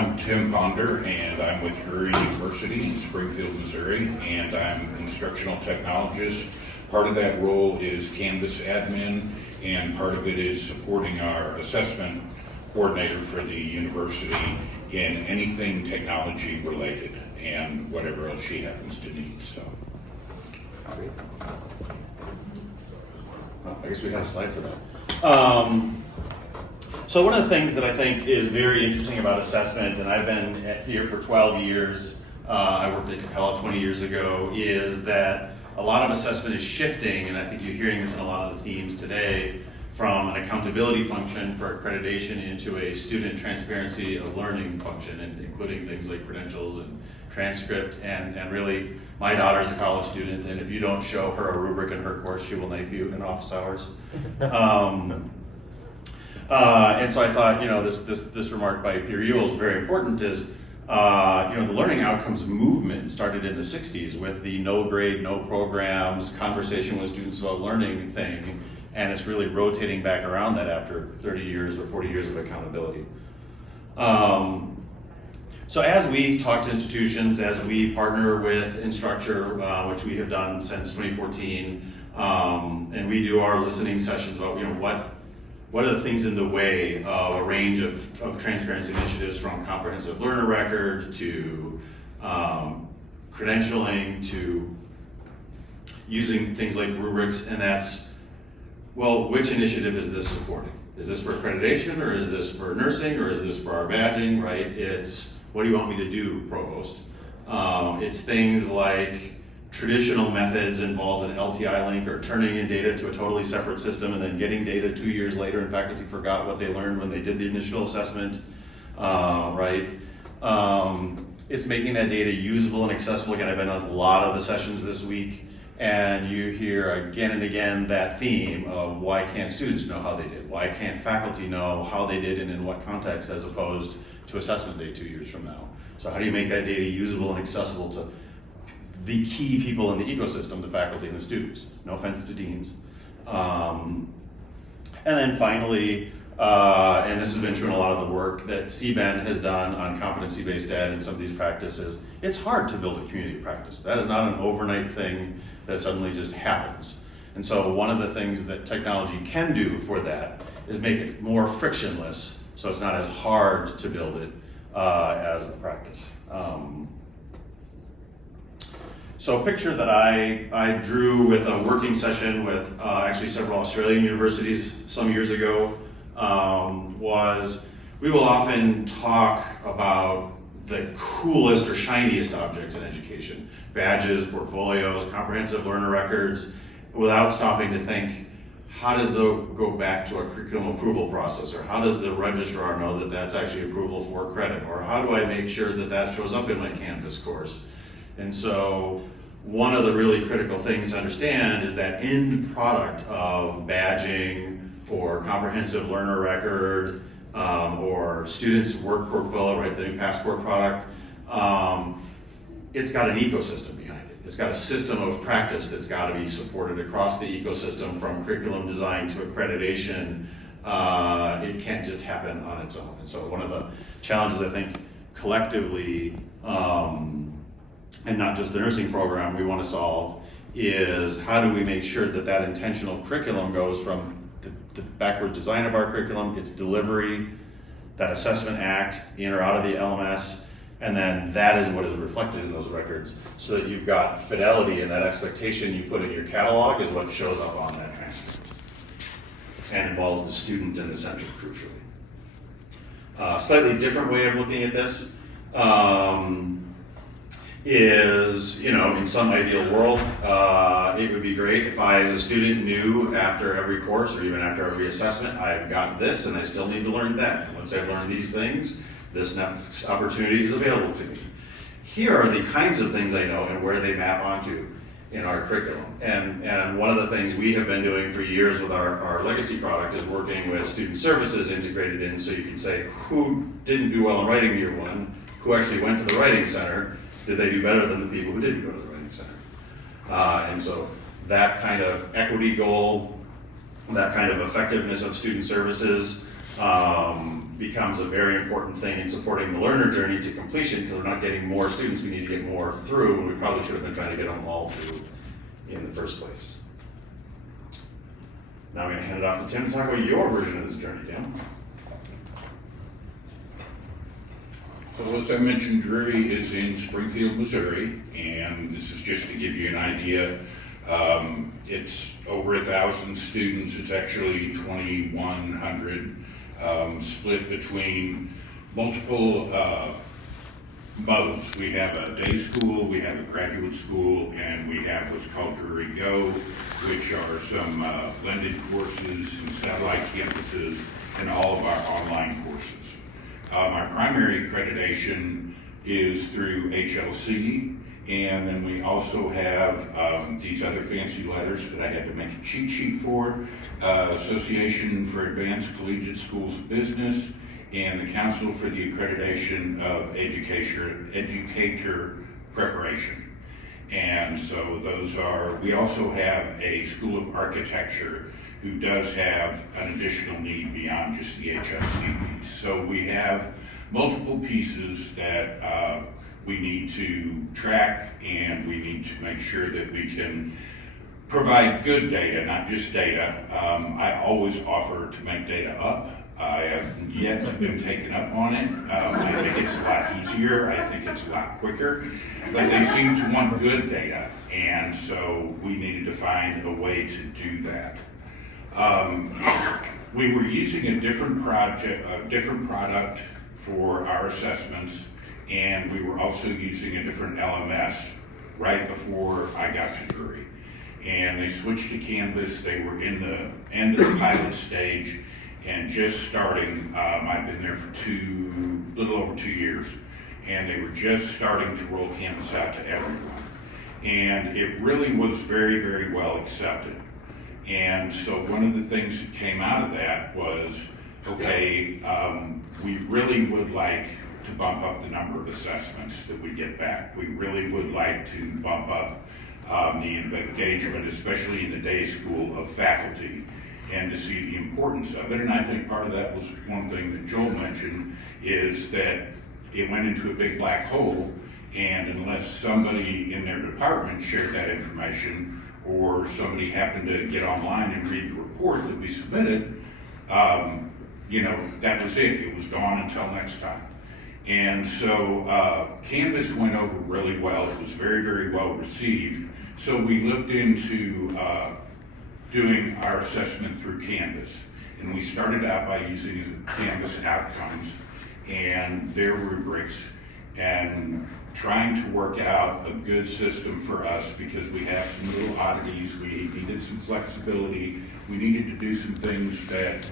I'm Tim Ponder, and I'm with Drury University in Springfield, Missouri, and I'm instructional technologist. Part of that role is Canvas admin, and part of it is supporting our assessment coordinator for the university in anything technology related and whatever else she happens to need. So, Great. Oh, I guess we had a slide for that. So one of the things that I think is very interesting about assessment, and I've been here for 12 years, I worked at Capella 20 years ago, is that a lot of assessment is shifting, and I think you're hearing this in a lot of the themes today, from an accountability function for accreditation into a student transparency of learning function, and including things like credentials and transcript, and really, my daughter's a college student, and if you don't show her a rubric in her course, she will knife you in office hours. And so I thought, this remark by Peter Ewell is very important, is the learning outcomes movement started in the 60s with the no grade, no programs, conversation with students about learning thing, and it's really rotating back around that after 30 years or 40 years of accountability. So as we talk to institutions, as we partner with Instructure, which we have done since 2014, and we do our listening sessions about what are the things in the way of a range of transparency initiatives, from comprehensive learner record to credentialing to using things like rubrics, and that's, well, which initiative is this supporting? Is this for accreditation, or is this for nursing, or is this for our badging, right? It's, what do you want me to do, provost? It's things like traditional methods involved in LTI link, or turning in data to a totally separate system and then getting data 2 years later and faculty forgot what they learned when they did the initial assessment, right? It's making that data usable and accessible. Again, I've been on a lot of the sessions this week, and you hear again and again that theme of, why can't students know how they did? Why can't faculty know how they did and in what context, as opposed to assessment day 2 years from now? So how do you make that data usable and accessible to the key people in the ecosystem, the faculty and the students? No offense to deans. And then finally, and this has been true in a lot of the work that CBEN has done on competency-based ed and some of these practices, it's hard to build a community practice. That is not an overnight thing that suddenly just happens. And so one of the things that technology can do for that is make it more frictionless, so it's not as hard to build it as a practice. So a picture that I drew with a working session with actually several Australian universities some years ago was, we will often talk about the coolest or shiniest objects in education, badges, portfolios, comprehensive learner records, without stopping to think, how does the go back to a curriculum approval process, or how does the registrar know that that's actually approval for credit, or how do I make sure that that shows up in my Canvas course? And so one of the really critical things to understand is that end product of badging or comprehensive learner record or students' work portfolio, right, the new passport product, it's got an ecosystem behind it. It's got a system of practice that's got to be supported across the ecosystem, from curriculum design to accreditation. It can't just happen on its own. And so one of the challenges, I think, collectively, and not just the nursing program, we want to solve is, how do we make sure that that intentional curriculum goes from the backward design of our curriculum, its delivery, that assessment act, in or out of the LMS, and then that is what is reflected in those records, so that you've got fidelity, and that expectation you put in your catalog is what shows up on that transcript and involves the student in the center, crucially. Slightly different way of looking at this is, in some ideal world, it would be great if I, as a student, knew after every course or even after every assessment, I've got this and I still need to learn that. And once I've learned these things, this next opportunity is available to me. Here are the kinds of things I know and where they map onto in our curriculum. And one of the things we have been doing for years with our legacy product is working with student services integrated in, so you can say, who didn't do well in writing year one, who actually went to the writing center, did they do better than the people who didn't go to the writing center? And so that kind of equity goal, that kind of effectiveness of student services, becomes a very important thing in supporting the learner journey to completion, because we're not getting more students, we need to get more through, and we probably should have been trying to get them all through in the first place. Now I'm going to hand it off to Tim to talk about your version of this journey, Tim. So as I mentioned, Drury is in Springfield, Missouri, and this is just to give you an idea. It's over 1,000 students. It's actually 2,100, split between multiple modes. We have a day school, we have a graduate school, and we have what's called Drury Go, which are some blended courses, some satellite campuses, and all of our online courses. Our primary accreditation is through HLC, and then we also have these other fancy letters that I had to make a cheat sheet for, Association for Advanced Collegiate Schools of Business, and the Council for the Accreditation of Educator Preparation. And so those are, we also have a School of Architecture who does have an additional need beyond just the HLC piece. So we have multiple pieces that we need to track, and we need to make sure that we can provide good data, not just data. I always offer to make data up. I have yet been taken up on it. I think it's a lot easier. I think it's a lot quicker, but they seem to want good data, and so we needed to find a way to do that. We were using a different product for our assessments, and we were also using a different LMS right before I got to Drury. And they switched to Canvas. They were in the end of the pilot stage and just starting. I've been there for a little over 2 years, and they were just starting to roll Canvas out to everyone. And it really was very, very well accepted. And so one of the things that came out of that was, okay, we really would like to bump up the number of assessments that we get back. We really would like to bump up the engagement, especially in the day school, of faculty, and to see the importance of it. And I think part of that was one thing that Joel mentioned, is that it went into a big black hole, and unless somebody in their department shared that information, or somebody happened to get online and read the report that we submitted, that was it. It was gone until next time. And so Canvas went over really well. It was very, very well received. So we looked into doing our assessment through Canvas. And we started out by using Canvas outcomes and their rubrics, and trying to work out a good system for us, because we have some little oddities. We needed some flexibility. We needed to do some things that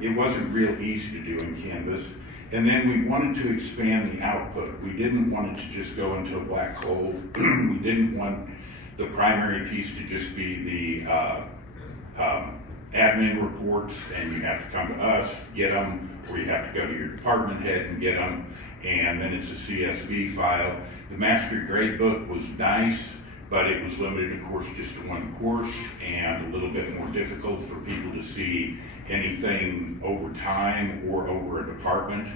it wasn't real easy to do in Canvas. And then we wanted to expand the output. We didn't want it to just go into a black hole. We didn't want the primary piece to just be the admin reports, and you have to come to us, get them, or you have to go to your department head and get them, and then it's a CSV file. The master grade book was nice, but it was limited, of course, just to one course, and a little bit more difficult for people to see anything over time or over a department.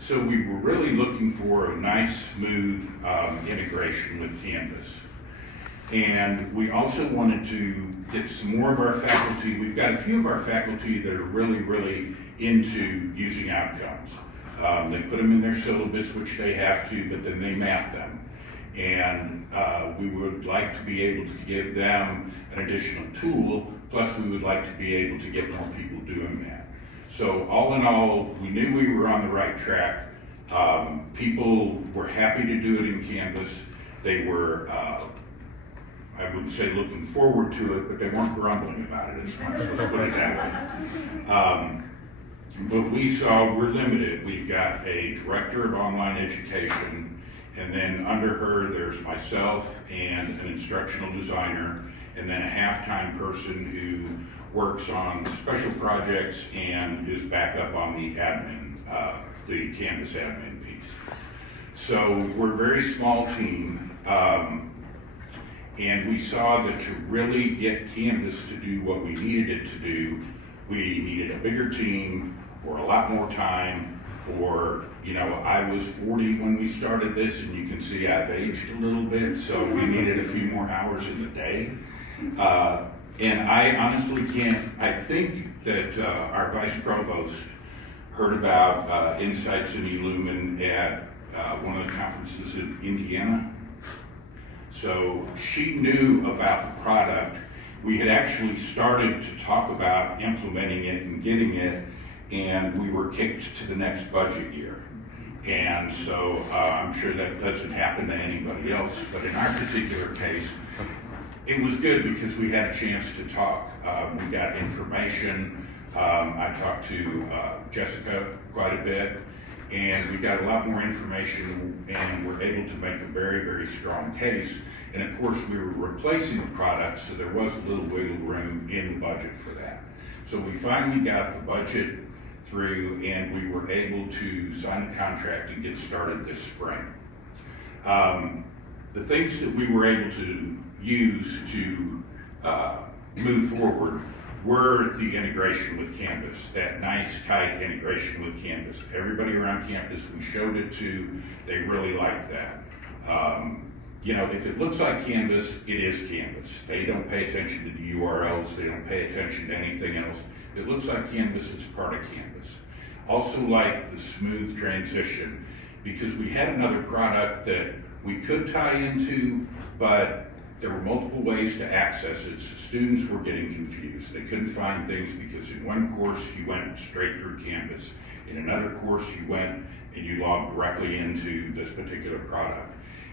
So we were really looking for a nice, smooth integration with Canvas. And we also wanted to get some more of our faculty. We've got a few of our faculty that are really, really into using outcomes. They put them in their syllabus, which they have to, but then they map them. And we would like to be able to give them an additional tool, plus we would like to be able to get more people doing that. So all in all, we knew we were on the right track. People were happy to do it in Canvas. They were, I wouldn't say looking forward to it, but they weren't grumbling about it as much, let's put it that way. But we saw we're limited. We've got a director of online education, and then under her there's myself and an instructional designer, and then a half-time person who works on special projects and is back up on the admin, the Canvas admin piece. So we're a very small team, and we saw that to really get Canvas to do what we needed it to do, we needed a bigger team, or a lot more time, or, I was 40 when we started this, and you can see I've aged a little bit, so we needed a few more hours in the day. And I honestly I think that our vice provost heard about Insights in eLumen at one of the conferences in Indiana. So she knew about the product. We had actually started to talk about implementing it and getting it, and we were kicked to the next budget year. And so I'm sure that doesn't happen to anybody else, but in our particular case, it was good because we had a chance to talk. We got information. I talked to Jessica quite a bit, and we got a lot more information, and were able to make a very, very strong case. And of course, we were replacing the product, so there was a little wiggle room in the budget for that. So we finally got the budget through, and we were able to sign the contract and get started this spring. The things that we were able to use to move forward were the integration with Canvas, that nice, tight integration with Canvas. Everybody around campus we showed it to, they really liked that. If it looks like Canvas, it is Canvas. They don't pay attention to the URLs, they don't pay attention to anything else. If it looks like Canvas, it's part of Canvas. Also like the smooth transition, because we had another product that we could tie into, but there were multiple ways to access it, so students were getting confused. They couldn't find things because in one course you went straight through Canvas. In another course you went and you logged directly into this particular product.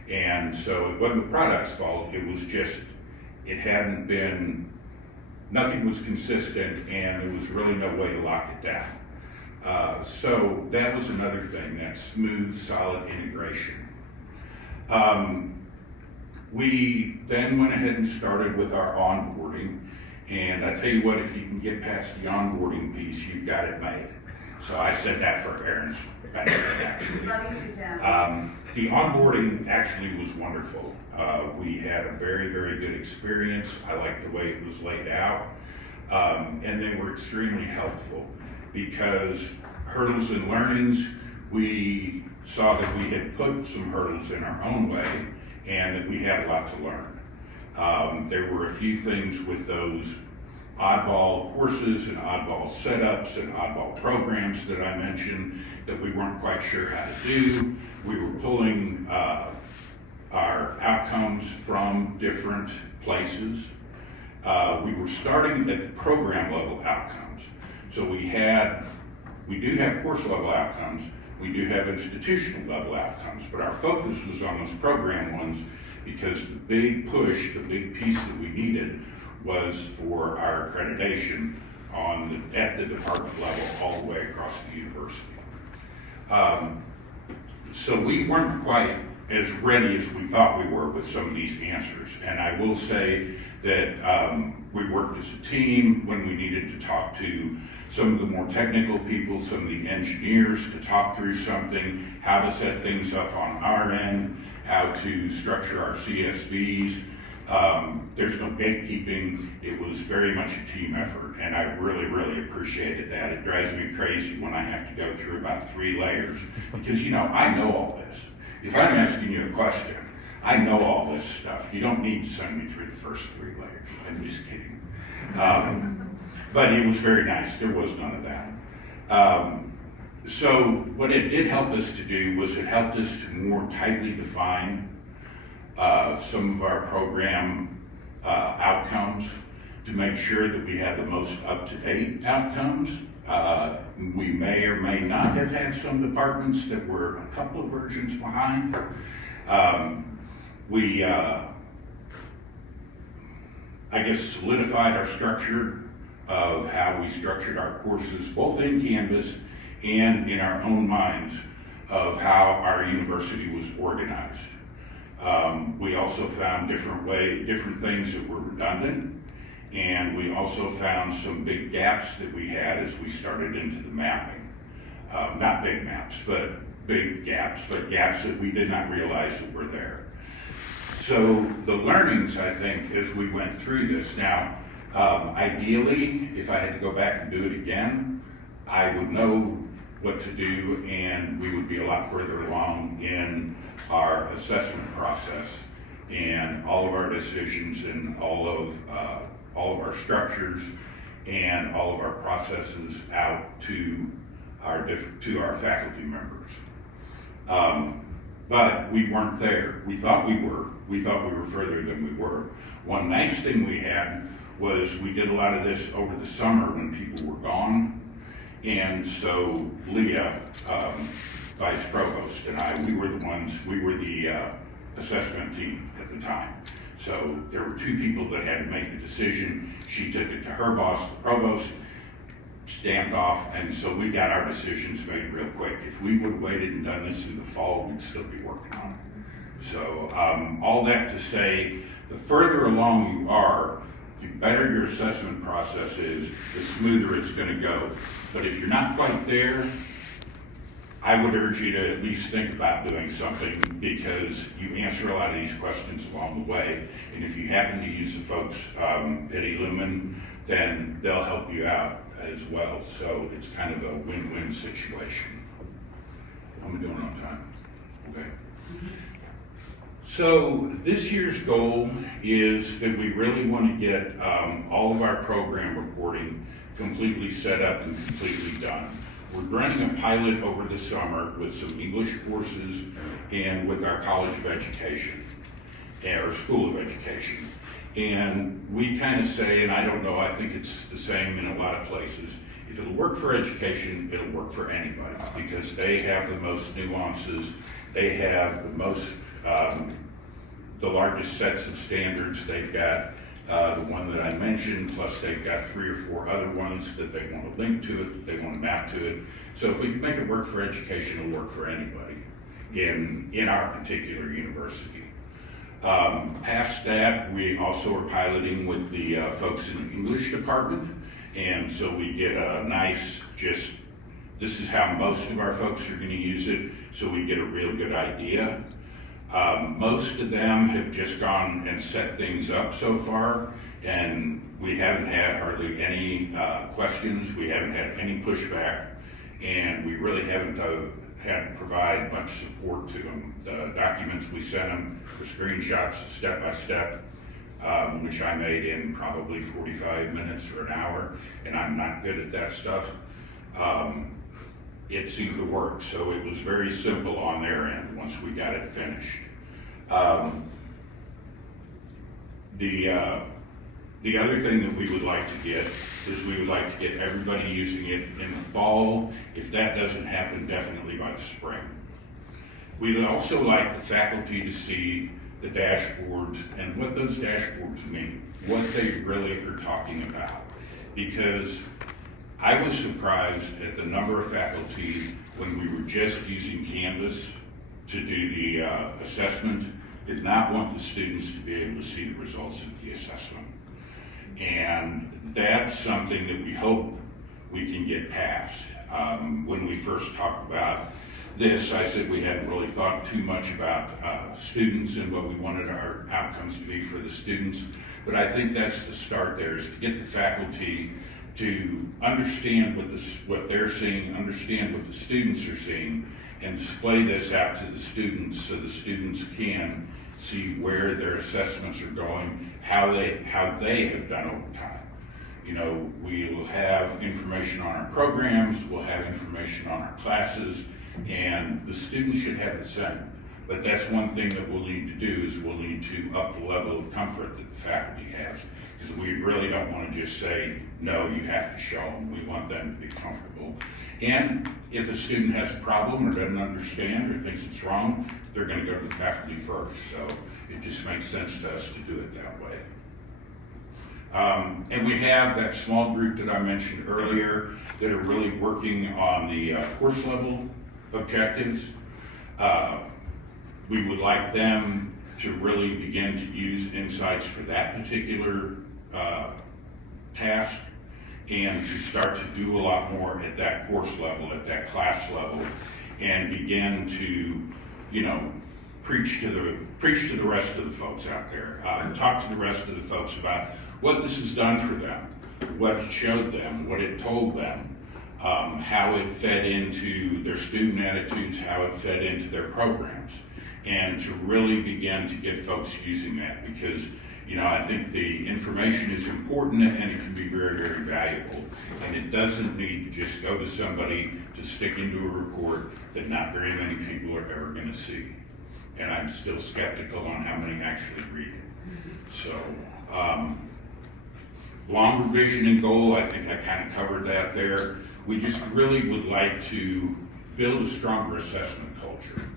And so it wasn't the product's fault, it was just, nothing was consistent, and there was really no way to lock it down. So that was another thing, that smooth, solid integration. We then went ahead and started with our onboarding, and I tell you what, if you can get past the onboarding piece, you've got it made. So I said that for Aaron's benefit, actually. Love you too, Sam. The onboarding actually was wonderful. We had a very, very good experience. I liked the way it was laid out, and they were extremely helpful because hurdles and learnings, we saw that we had put some hurdles in our own way, and that we had a lot to learn. There were a few things with those oddball courses and oddball setups and oddball programs that I mentioned that we weren't quite sure how to do. We were pulling our outcomes from different places. We were starting at the program level outcomes. So we do have course level outcomes, we do have institutional level outcomes, but our focus was on those program ones because the big push, the big piece that we needed was for our accreditation at the department level all the way across the university. So we weren't quite as ready as we thought we were with some of these answers. And I will say that we worked as a team when we needed to talk to some of the more technical people, some of the engineers to talk through something, how to set things up on our end, how to structure our CSVs. There's no gatekeeping. It was very much a team effort, and I really, really appreciated that. It drives me crazy when I have to go through about 3 layers because, I know all this. If I'm asking you a question, I know all this stuff. You don't need to send me through the first 3 layers. I'm just kidding. But it was very nice. There was none of that. So what it did help us to do was it helped us to more tightly define some of our program outcomes to make sure that we had the most up-to-date outcomes. We may or may not have had some departments that were a couple of versions behind. We, I guess, solidified our structure of how we structured our courses, both in Canvas and in our own minds of how our university was organized. We also found different things that were redundant, and we also found some big gaps that we had as we started into the mapping. Not big maps, but big gaps, but gaps that we did not realize that were there. So the learnings, I think, as we went through this, now, ideally, if I had to go back and do it again, I would know what to do, and we would be a lot further along in our assessment process and all of our decisions and all of our structures and all of our processes out to our faculty members. But we weren't there. We thought we were. We thought we were further than we were. One nice thing we had was we did a lot of this over the summer when people were gone. And so Leah, Vice Provost, and I, we were the assessment team at the time. So there were two people that had to make the decision. She took it to her boss, the provost, stamped off, and so we got our decisions made real quick. If we would have waited and done this in the fall, we'd still be working on it. So all that to say, the further along you are, the better your assessment process is, the smoother it's going to go. But if you're not quite there, I would urge you to at least think about doing something, because you answer a lot of these questions along the way. And if you happen to use the folks at eLumen, then they'll help you out as well. So it's kind of a win-win situation. I'm doing on time. Okay. So this year's goal is that we really want to get all of our program reporting completely set up and completely done. We're running a pilot over the summer with some English courses and with our College of Education, or School of Education. And we kind of say, and I don't know, I think it's the same in a lot of places, if it'll work for education, it'll work for anybody, because they have the most nuances, they have the most, the largest sets of standards. They've got the one that I mentioned, plus they've got 3 or 4 other ones that they want to link to it, that they want to map to it. So if we can make it work for education, it'll work for anybody in our particular university. Past that, we also are piloting with the folks in the English department, and so we get a nice, this is how most of our folks are going to use it, so we get a real good idea. Most of them have just gone and set things up so far, and we haven't had hardly any questions, we haven't had any pushback, and we really haven't had to provide much support to them. The documents we sent them were screenshots step by step, which I made in probably 45 minutes or an hour, and I'm not good at that stuff. It seemed to work, so it was very simple on their end once we got it finished. The other thing that we would like to get is we would like to get everybody using it in the fall. If that doesn't happen, definitely by the spring. We'd also like the faculty to see the dashboards and what those dashboards mean, what they really are talking about. Because I was surprised at the number of faculty, when we were just using Canvas to do the assessment, did not want the students to be able to see the results of the assessment. And that's something that we hope we can get past. When we first talked about this, I said we hadn't really thought too much about students and what we wanted our outcomes to be for the students. But I think that's the start there, is to get the faculty to understand what they're seeing, understand what the students are seeing, and display this out to the students so the students can see where their assessments are going, how they have done over time. You know, we will have information on our programs, we'll have information on our classes, and the students should have the same. But that's one thing that we'll need to do, is we'll need to up the level of comfort that the faculty has. Because we really don't want to just say, no, you have to show them. We want them to be comfortable. And if a student has a problem or doesn't understand or thinks it's wrong, they're going to go to the faculty first. So it just makes sense to us to do it that way. And we have that small group that I mentioned earlier that are really working on the course level objectives. We would like them to really begin to use insights for that particular task, and to start to do a lot more at that course level, at that class level, and begin to, you know, preach to the rest of the folks out there. Talk to the rest of the folks about what this has done for them, what it showed them, what it told them, how it fed into their student attitudes, how it fed into their programs, and to really begin to get folks using that, because I think the information is important and it can be very, very valuable, and it doesn't need to just go to somebody to stick into a report that not very many people are ever going to see. And I'm still skeptical on how many actually read it. So, longer vision and goal, I think I kind of covered that there. We just really would like to build a stronger assessment culture.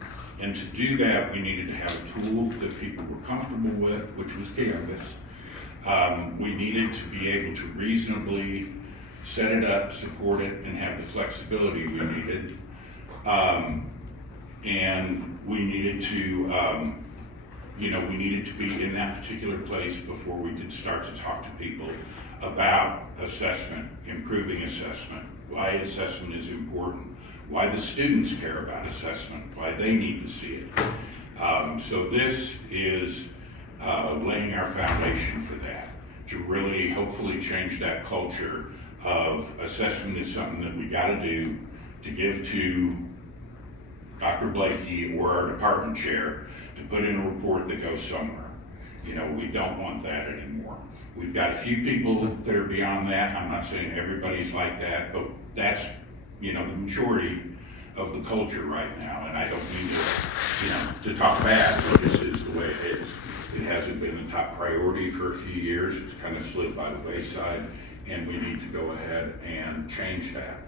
And to do that, we needed to have a tool that people were comfortable with, which was Canvas. We needed to be able to reasonably set it up, support it, and have the flexibility we needed. And we needed to, we needed to be in that particular place before we could start to talk to people about assessment, improving assessment, why assessment is important, why the students care about assessment, why they need to see it. So this is laying our foundation for that, to really hopefully change that culture of assessment is something that we got to do to give to Dr. Blakey or our department chair to put in a report that goes somewhere. We don't want that anymore. We've got a few people that are beyond that. I'm not saying everybody's like that, but that's the majority of the culture right now. And I don't mean to talk bad, but this is the way it is. It hasn't been the top priority for a few years. It's kind of slid by the wayside, and we need to go ahead and change that.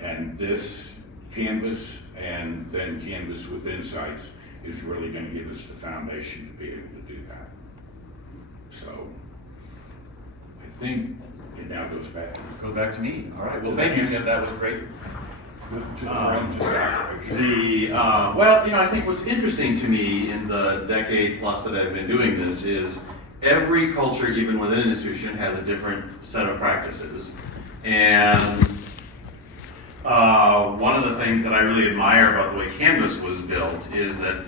And this Canvas and then Canvas with Insights is really going to give us the foundation to be able to do that. So I think it now goes back. Go back to me. All right. Well, thank you, Tim. That was great. I think what's interesting to me in the decade plus that I've been doing this is every culture, even within an institution, has a different set of practices. And one of the things that I really admire about the way Canvas was built is that,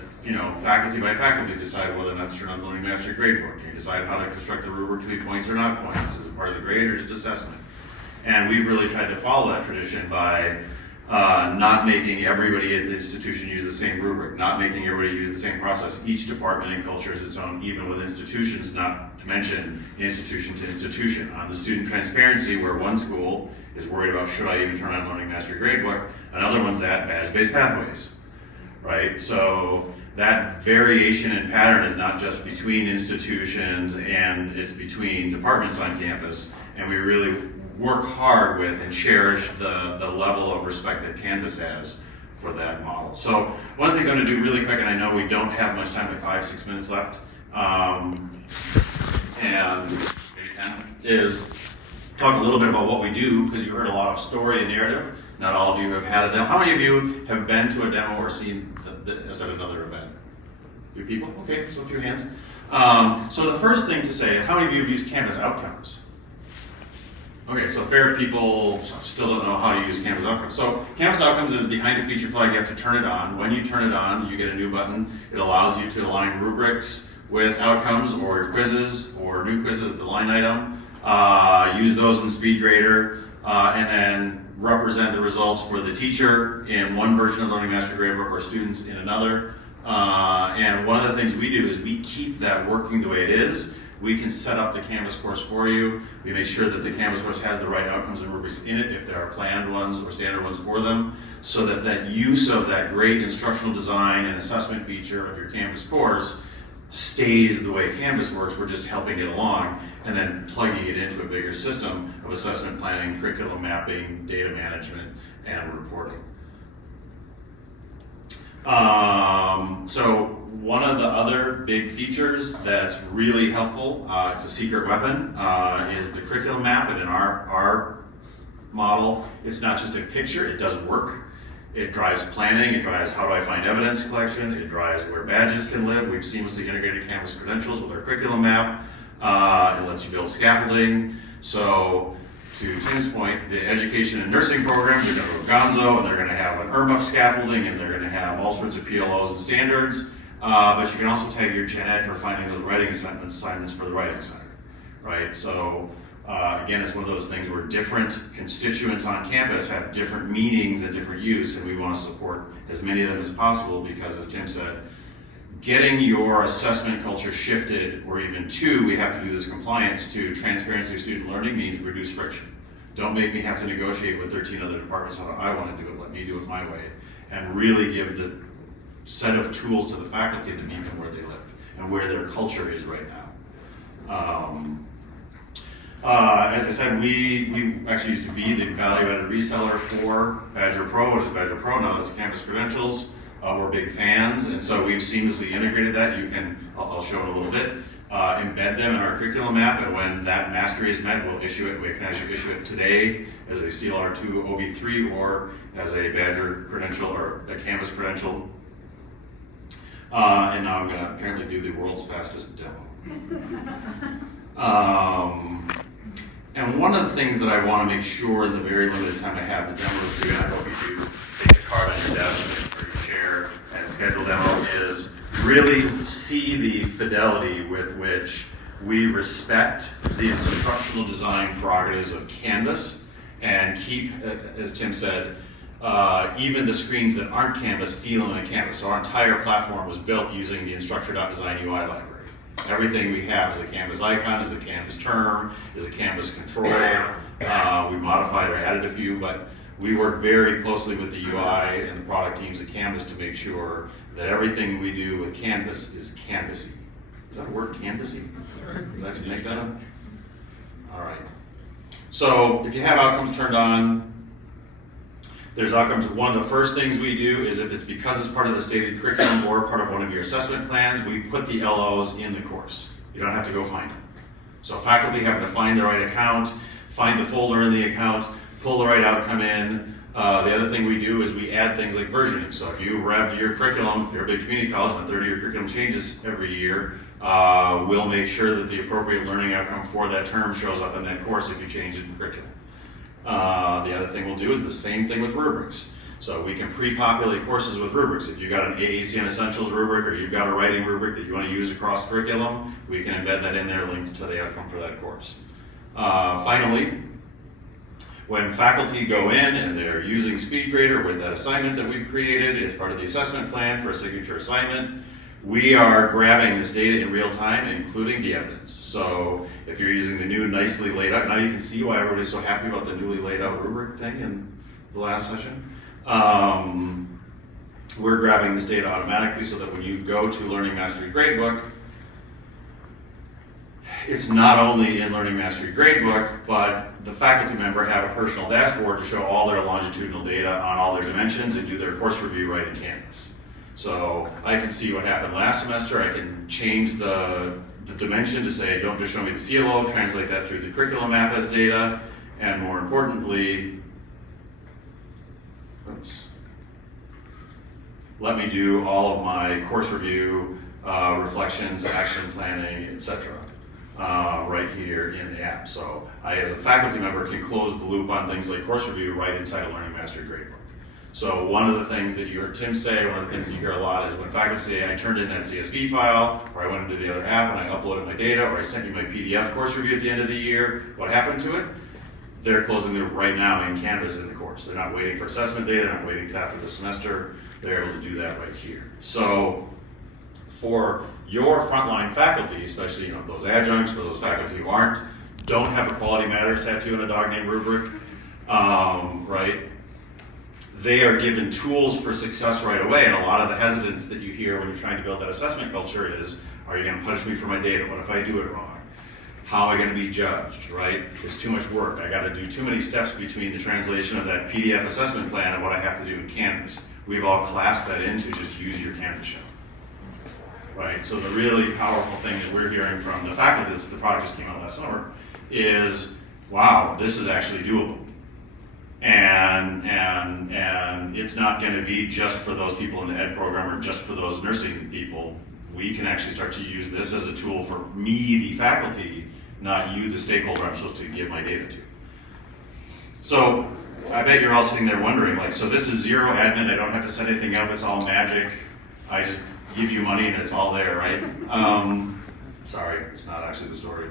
faculty by faculty decide whether or not to turn on learning mastery grade book. You decide how to construct the rubric to be points or not points. Is it part of the grade or just assessment? And we've really tried to follow that tradition by not making everybody at the institution use the same rubric, not making everybody use the same process. Each department and culture is its own, even with institutions, not to mention institution to institution. On the student transparency, where one school is worried about should I even turn on learning mastery gradebook, another one's at badge-based pathways, right? So that variation in pattern is not just between institutions, and it's between departments on campus, and we really work hard with and cherish the level of respect that Canvas has for that model. So one of the things I'm going to do really quick, and I know we don't have much time, like 5-6 minutes left, and maybe 10, is talk a little bit about what we do, because you heard a lot of story and narrative. Not all of you have had a demo. How many of you have been to a demo or seen this at another event? A few people? Okay, so a few hands. So the first thing to say, how many of you have used Canvas Outcomes? Okay, so fair people still don't know how to use Canvas Outcomes. So Canvas Outcomes is behind a feature flag. You have to turn it on. When you turn it on, you get a new button. It allows you to align rubrics with outcomes or quizzes or new quizzes at the line item. Use those in SpeedGrader, and then represent the results for the teacher in one version of Learning Mastery Gradebook or students in another. And one of the things we do is we keep that working the way it is. We can set up the Canvas course for you. We make sure that the Canvas course has the right outcomes and rubrics in it if there are planned ones or standard ones for them, so that that use of that great instructional design and assessment feature of your Canvas course stays the way Canvas works. We're just helping it along and then plugging it into a bigger system of assessment planning, curriculum mapping, data management, and reporting. So one of the other big features that's really helpful, it's a secret weapon, is the curriculum map. And in our model, it's not just a picture, it does work. It drives planning, it drives how do I find evidence collection, it drives where badges can live. We've seamlessly integrated Canvas credentials with our curriculum map. It lets you build scaffolding. So to Tim's point, the education and nursing programs are going to go to Gonzo, and they're going to have an IRMF scaffolding, and they're going to have all sorts of PLOs and standards. But you can also tag your gen ed for finding those writing assignments for the writing center, right? So Again, it's one of those things where different constituents on campus have different meanings and different use, and we want to support as many of them as possible because, as Tim said, getting your assessment culture shifted, or even we have to do this compliance to transparency of student learning means reduce friction. Don't make me have to negotiate with 13 other departments how I want to do it. Let me do it my way, and really give the set of tools to the faculty that meet them where they live and where their culture is right now. As I said, we actually used to be the value-added reseller for Badger Pro. It is Badger Pro, now it's Campus Credentials. We're big fans, and so we've seamlessly integrated that. You can, I'll show it a little bit, embed them in our curriculum map, and when that mastery is met, we'll issue it. We can actually issue it today as a CLR2 OB3 or as a Badger credential or a Campus credential. And now I'm going to apparently do the world's fastest demo. And one of the things that I want to make sure in the very limited time I have the demo to do, and I hope you do take a card on your desk or your chair and schedule demo, is really see the fidelity with which we respect the instructional design prerogatives of Canvas and keep, as Tim said, even the screens that aren't Canvas feeling like Canvas. So our entire platform was built using the Instructure.design UI library. Everything we have is a Canvas icon, is a Canvas term, is a Canvas control. We modified or added a few, but we work very closely with the UI and the product teams at Canvas to make sure that everything we do with Canvas is canvassy. Is that a word, canvassy? Did I actually make that up? All right. So if you have outcomes turned on, there's outcomes. One of the first things we do is if it's because it's part of the stated curriculum or part of one of your assessment plans, we put the LOs in the course. You don't have to go find them. So faculty having to find the right account, find the folder in the account, pull the right outcome in. The other thing we do is we add things like versioning. So if you revved your curriculum, if you're a big community college and a third of your curriculum changes every year, we'll make sure that the appropriate learning outcome for that term shows up in that course if you change it in curriculum. The other thing we'll do is the same thing with rubrics. So we can pre-populate courses with rubrics. If you've got an AACN Essentials rubric or you've got a writing rubric that you want to use across curriculum, we can embed that in there linked to the outcome for that course. Finally, when faculty go in and they're using SpeedGrader with that assignment that we've created as part of the assessment plan for a signature assignment, we are grabbing this data in real time, including the evidence. So if you're using the new nicely laid out, now you can see why everybody's so happy about the newly laid out rubric thing in the last session. We're grabbing this data automatically so that when you go to Learning Mastery Gradebook, it's not only in Learning Mastery Gradebook, but the faculty member have a personal dashboard to show all their longitudinal data on all their dimensions and do their course review right in Canvas. So I can see what happened last semester. I can change the dimension to say, don't just show me the CLO, translate that through the curriculum map as data, and more importantly, let me do all of my course review, reflections, action planning, etc. Right here in the app. So I, as a faculty member, can close the loop on things like course review right inside a Learning Mastery Gradebook. So one of the things that you heard Tim say, one of the things that you hear a lot is when faculty say, I turned in that CSV file, or I went into the other app and I uploaded my data, or I sent you my PDF course review at the end of the year, what happened to it? They're closing the loop right now in Canvas in the course. They're not waiting for assessment data, they're not waiting till after the semester, they're able to do that right here. So for your frontline faculty, especially those adjuncts or those faculty who don't have a Quality Matters tattoo and a dog named rubric, right? They are given tools for success right away, and a lot of the hesitance that you hear when you're trying to build that assessment culture is, are you going to punish me for my data? What if I do it wrong? How am I going to be judged, right? It's too much work. I got to do too many steps between the translation of that PDF assessment plan and what I have to do in Canvas. We've all classed that into just use your Canvas shell, right? So the really powerful thing that we're hearing from the faculty, the product just came out last summer, is, wow, this is actually doable. And it's not going to be just for those people in the ed program or just for those nursing people. We can actually start to use this as a tool for me, the faculty, not you, the stakeholder I'm supposed to give my data to. So I bet you're all sitting there wondering, like, so this is zero admin, I don't have to set anything up, it's all magic, I just give you money and it's all there, right? Sorry, it's not actually the story.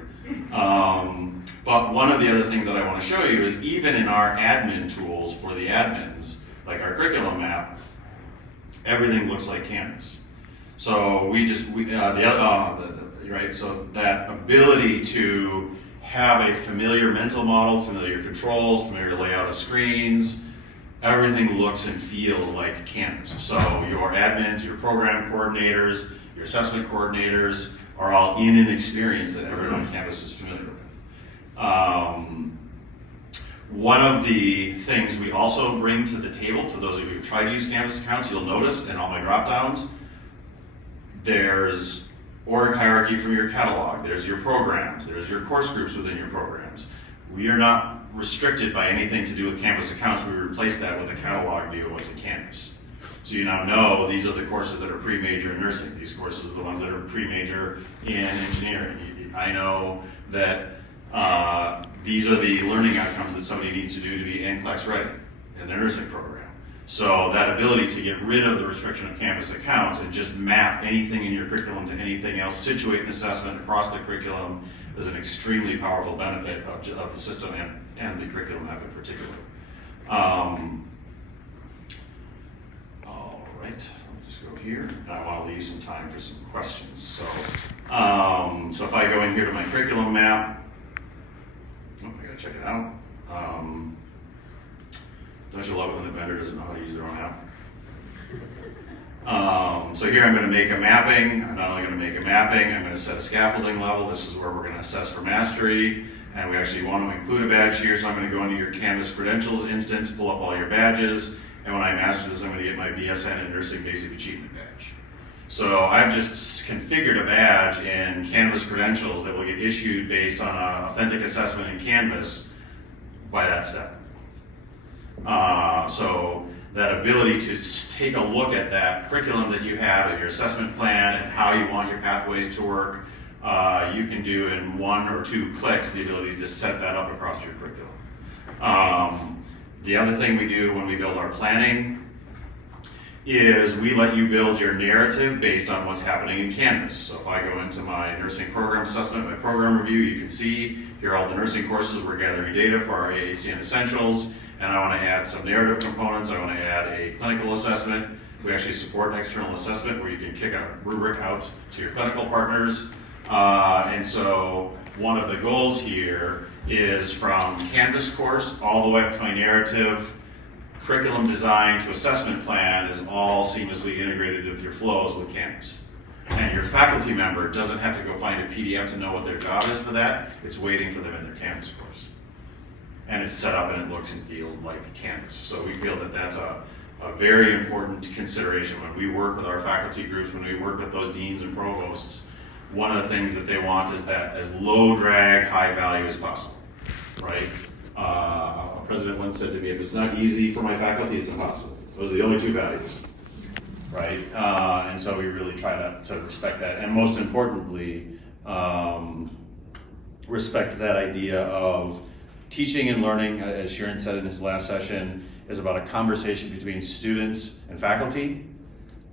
But one of the other things that I want to show you is even in our admin tools for the admins, like our curriculum map, everything looks like Canvas. So right, so that ability to have a familiar mental model, familiar controls, familiar layout of screens, everything looks and feels like Canvas. So your admins, your program coordinators, your assessment coordinators are all in an experience that everyone on campus is familiar with. One of the things we also bring to the table, for those of you who try to use Canvas accounts, you'll notice in all my drop downs, there's org hierarchy from your catalog, there's your programs, there's your course groups within your programs. We are not restricted by anything to do with Canvas accounts. We replace that with a catalog view of what's in Canvas. So you now know these are the courses that are pre-major in nursing. These courses are the ones that are pre-major in engineering. I know that these are the learning outcomes that somebody needs to do to be NCLEX ready in their nursing program. So that ability to get rid of the restriction of Canvas accounts and just map anything in your curriculum to anything else, situate an assessment across the curriculum is an extremely powerful benefit of the system and the curriculum map in particular. All right, let me just go here. And I want to leave some time for some questions. So, so if I go in here to my curriculum map, I gotta check it out. Don't you love it when the vendor doesn't know how to use their own app? So here I'm going to make a mapping. I'm not only going to make a mapping, I'm going to set a scaffolding level. This is where we're going to assess for mastery. And we actually want to include a badge here. So I'm going to go into your Canvas credentials instance, pull up all your badges. And when I master this, I'm going to get my BSN in Nursing Basic Achievement badge. So I've just configured a badge in Canvas credentials that will get issued based on an authentic assessment in Canvas by that step. So that ability to take a look at that curriculum that you have at your assessment plan and how you want your pathways to work, you can do in 1 or 2 clicks the ability to set that up across your curriculum. The other thing we do when we build our planning is we let you build your narrative based on what's happening in Canvas. So if I go into my nursing program assessment, my program review, you can see here are all the nursing courses. We're gathering data for our AAC and Essentials, and I want to add some narrative components. I want to add a clinical assessment. We actually support external assessment where you can kick a rubric out to your clinical partners. And so one of the goals here is from Canvas course all the way up to my narrative, curriculum design to assessment plan is all seamlessly integrated with your flows with Canvas. And your faculty member doesn't have to go find a PDF to know what their job is for that. It's waiting for them in their Canvas course. And it's set up and it looks and feels like Canvas. So we feel that that's a very important consideration when we work with our faculty groups, when we work with those deans and provosts. One of the things that they want is that as low drag, high value as possible, right? A president once said to me, if it's not easy for my faculty, it's impossible. Those are the only 2 values, right? And so we really try to respect that. And most importantly, respect that idea of teaching and learning, as Sharon said in his last session, is about a conversation between students and faculty.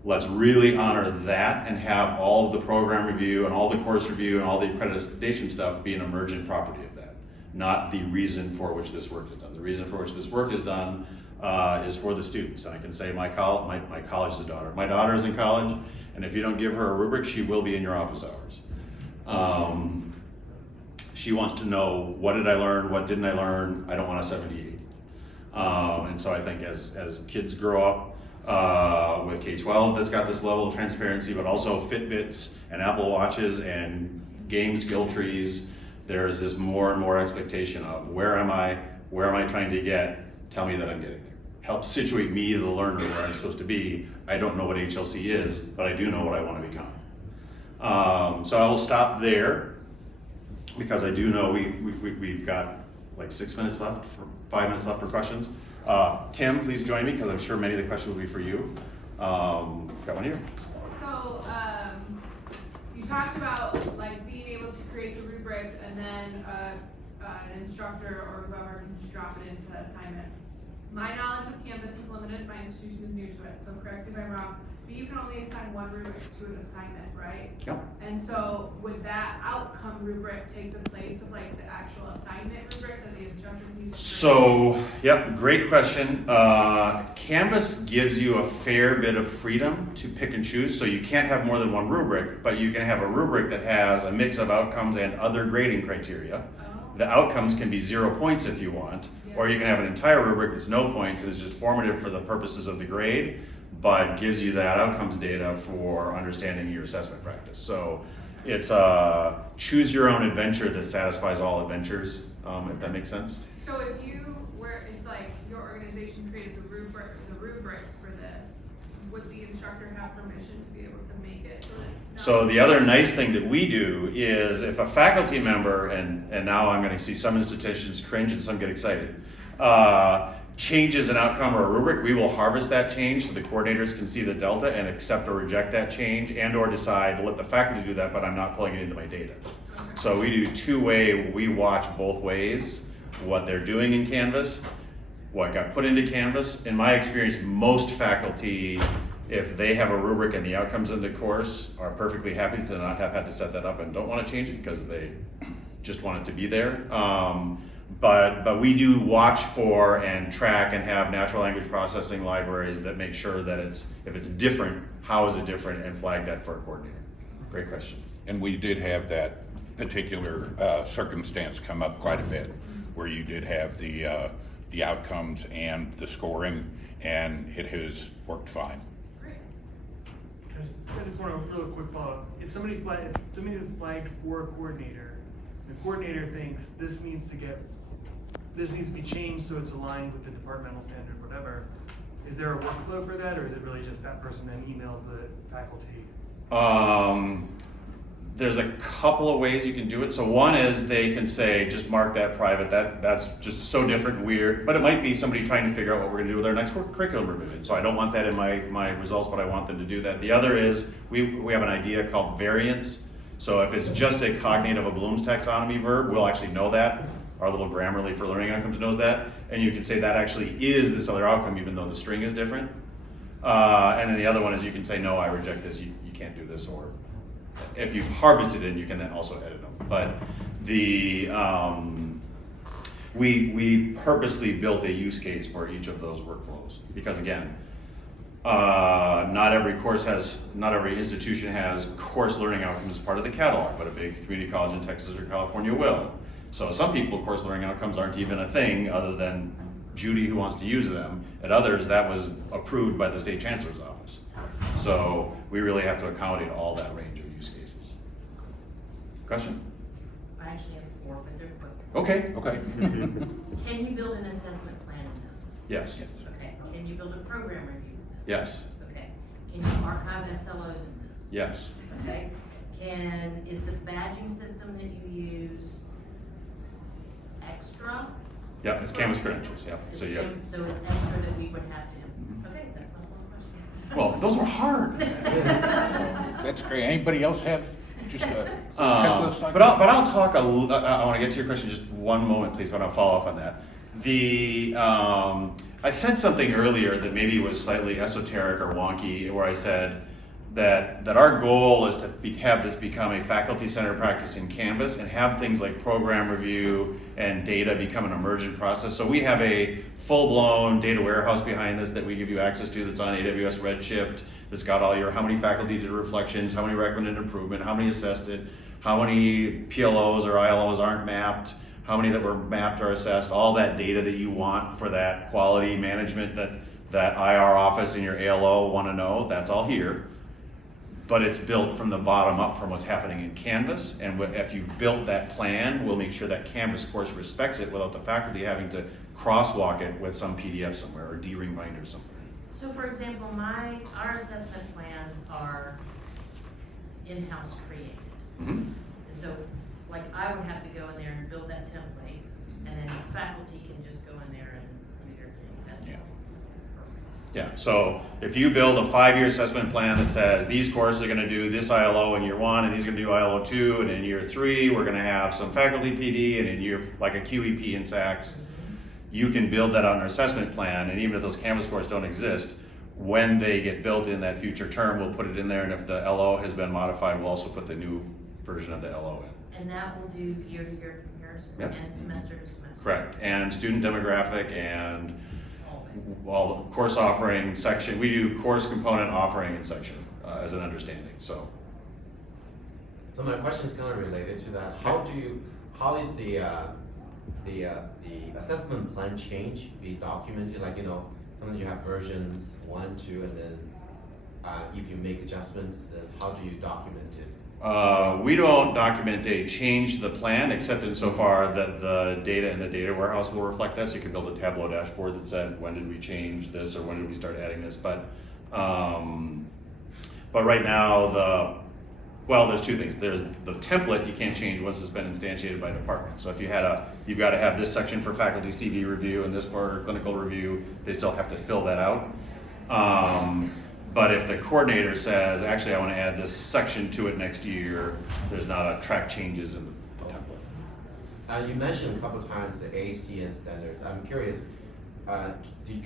Let's really honor that and have all of the program review and all the course review and all the accreditation stuff be an emergent property of that, not the reason for which this work is done. The reason for which this work is done is for the students. And I can say my college is a daughter. My daughter is in college, and if you don't give her a rubric, she will be in your office hours. She wants to know, what did I learn, what didn't I learn? I don't want a 78. And so I think as kids grow up with K-12 that's got this level of transparency, but also Fitbits and Apple Watches and game skill trees, there's this more and more expectation of where am I trying to get, tell me that I'm getting there. Help situate me, the learner, where I'm supposed to be. I don't know what HLC is, but I do know what I want to become. So I will stop there, because I do know we've got like 6 minutes left, 5 minutes left for questions. Tim, please join me, because I'm sure many of the questions will be for you. Got one here. So you talked about like being able to create the rubrics and then an instructor or whoever can just drop it into the assignment. My knowledge of Canvas is limited. My institution is new to it, so correct me if I'm wrong. but you can only assign one rubric to an assignment, right? Yep. And so would that outcome rubric take the place of like the actual assignment rubric that the instructor uses? So, yep, great question. Canvas gives you a fair bit of freedom to pick and choose, so you can't have more than one rubric, but you can have a rubric that has a mix of outcomes and other grading criteria. Oh. The outcomes can be 0 points if you want, or you can have an entire rubric that's no points and is just formative for the purposes of the grade, but gives you that outcomes data for understanding your assessment practice. So it's a choose your own adventure that satisfies all adventures, if that makes sense. So if like your organization created the rubrics for this, would the instructor have permission to be able to make it so that it's not? So the other nice thing that we do is if a faculty member, and now I'm going to see some institutions cringe and some get excited, changes an outcome or a rubric, we will harvest that change so the coordinators can see the delta and accept or reject that change and or decide to let the faculty do that, but I'm not pulling it into my data. Okay. So we do two-way, we watch both ways, what they're doing in Canvas, what got put into Canvas. In my experience, most faculty, if they have a rubric and the outcomes in the course, are perfectly happy to not have had to set that up and don't want to change it because they just want it to be there. But we do watch for and track and have natural language processing libraries that make sure that if it's different, how is it different, and flag that for a coordinator. Great question. And we did have that particular circumstance come up quite a bit, where you did have the outcomes and the scoring, and it has worked fine. Great. I just want a real quick follow-up. If somebody is flagged for a coordinator, the coordinator thinks this needs to be changed so it's aligned with the departmental standard, whatever. Is there a workflow for that, or is it really just that person then emails the faculty? There's a couple of ways you can do it. So one is they can say, just mark that private. That's just so different and weird. But it might be somebody trying to figure out what we're going to do with our next curriculum revision. So I don't want that in my results, but I want them to do that. The other is we have an idea called variance. So if it's just a cognative of Bloom's taxonomy verb, we'll actually know that. Our little Grammarly for learning outcomes knows that. And you can say that actually is this other outcome, even though the string is different. And then the other one is you can say, no, I reject this. You can't do this. Or if you've harvested it, you can then also edit them. But we purposely built a use case for each of those workflows because again, not every institution has course learning outcomes as part of the catalog, but a big community college in Texas or California will. So some people, course learning outcomes aren't even a thing other than Judy who wants to use them. At others, that was approved by the state chancellor's office. So we really have to accommodate all that range of use cases. Question? I actually have 4, but they're quick. Okay. Can you build an assessment plan in this? Yes. Okay. Can you build a program review in this? Yes. Okay. Can you archive SLOs in this? Yes. Okay. Is the badging system that you use extra? Yeah, it's Canvas credentials. Yeah. So yeah. So it's extra that we would have to. Okay, that's my one question. Well, those were hard. That's great. Anybody else have just a checklist? But I'll talk I want to get to your question just one moment, please, but I'll follow up on that. I said something earlier that maybe was slightly esoteric or wonky, where I said that our goal is to have this become a faculty-centered practice in Canvas and have things like program review and data become an emergent process. So we have a full-blown data warehouse behind this that we give you access to that's on AWS Redshift, that's got all your how many faculty did reflections, how many recommended improvement, how many assessed it, how many PLOs or ILOs aren't mapped, how many that were mapped or assessed, all that data that you want for that quality management that IR office and your ALO want to know, that's all here. But it's built from the bottom up from what's happening in Canvas. And if you've built that plan, we'll make sure that Canvas course respects it without the faculty having to crosswalk it with some PDF somewhere or D-ring binder somewhere. So for example, our assessment plans are in-house created. Mm-hmm. And so like I would have to go in there and build that template, and then the faculty can just go in there and do their thing. That's perfect. Yeah, so if you build a 5-year assessment plan that says these courses are going to do this ILO in year 1, and these are going to do ILO 2, and in year 3 we're going to have some faculty PD, and in year like a QEP in SACS, you can build that on an assessment plan, and even if those Canvas scores don't exist, when they get built in that future term, we'll put it in there, and if the LO has been modified, we'll also put the new version of the LO in. And that will do year-to-year comparison Yep. and semester to semester. Correct, and student demographic and All of it. well, the course offering section, we do course component offering and section as an understanding, so. So my question is kind of related to that. How is the assessment plan change be documented? Like, sometimes you have versions 1, 2, and then if you make adjustments, then how do you document it? We don't document a change to the plan, except insofar that the data in the data warehouse will reflect that. So you can build a Tableau dashboard that said, when did we change this, or when did we start adding this? But right now, there's two things. There's the template you can't change once it's been instantiated by department. So if you've got to have this section for faculty CV review and this for clinical review, they still have to fill that out. But if the coordinator says, actually, I want to add this section to it next year, there's not a track changes in the template. You mentioned a couple times the ACN standards. I'm curious, can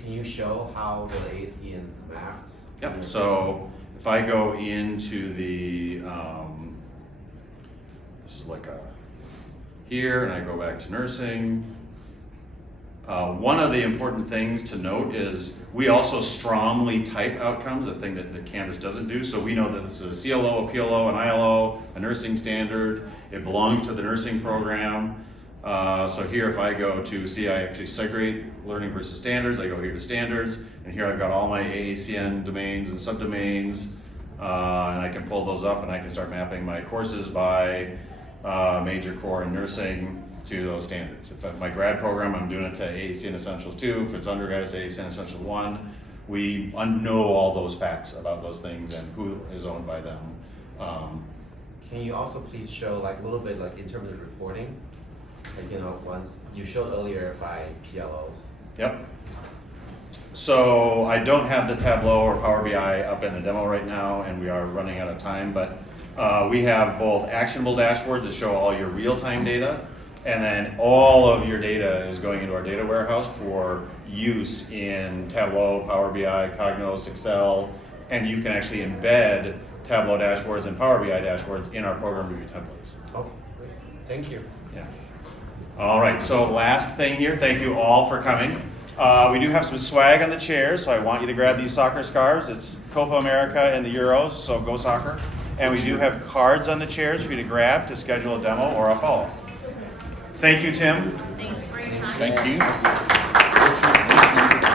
you show how the ACNs mapped? Yep, so if I go into the, this is like here, and I go back to nursing. One of the important things to note is we also strongly type outcomes, a thing that Canvas doesn't do. So we know that this is a CLO, a PLO, an ILO, a nursing standard. It belongs to the nursing program. So here, if I go to see, I actually segregate learning versus standards. I go here to standards, and here I've got all my AACN domains and subdomains, and I can pull those up, and I can start mapping my courses by major core and nursing to those standards. If my grad program, I'm doing it to AACN Essentials 2. If it's undergrad, it's AACN Essentials 1. We know all those facts about those things and who is owned by them. Can you also please show a little bit in terms of reporting? Once you showed earlier by PLOs. Yep. So I don't have the Tableau or Power BI up in the demo right now, and we are running out of time, but we have both actionable dashboards that show all your real-time data, and then all of your data is going into our data warehouse for use in Tableau, Power BI, Cognos, Excel, and you can actually embed Tableau dashboards and Power BI dashboards in our program review templates. Okay, great. Thank you. Yeah. All right, so last thing here, thank you all for coming. We do have some swag on the chairs, so I want you to grab these soccer scarves. It's Copa America and the Euros, so go soccer. And we do have cards on the chairs for you to grab to schedule a demo or a follow-up. Thank you, Tim. Thank you for your time. Thank you.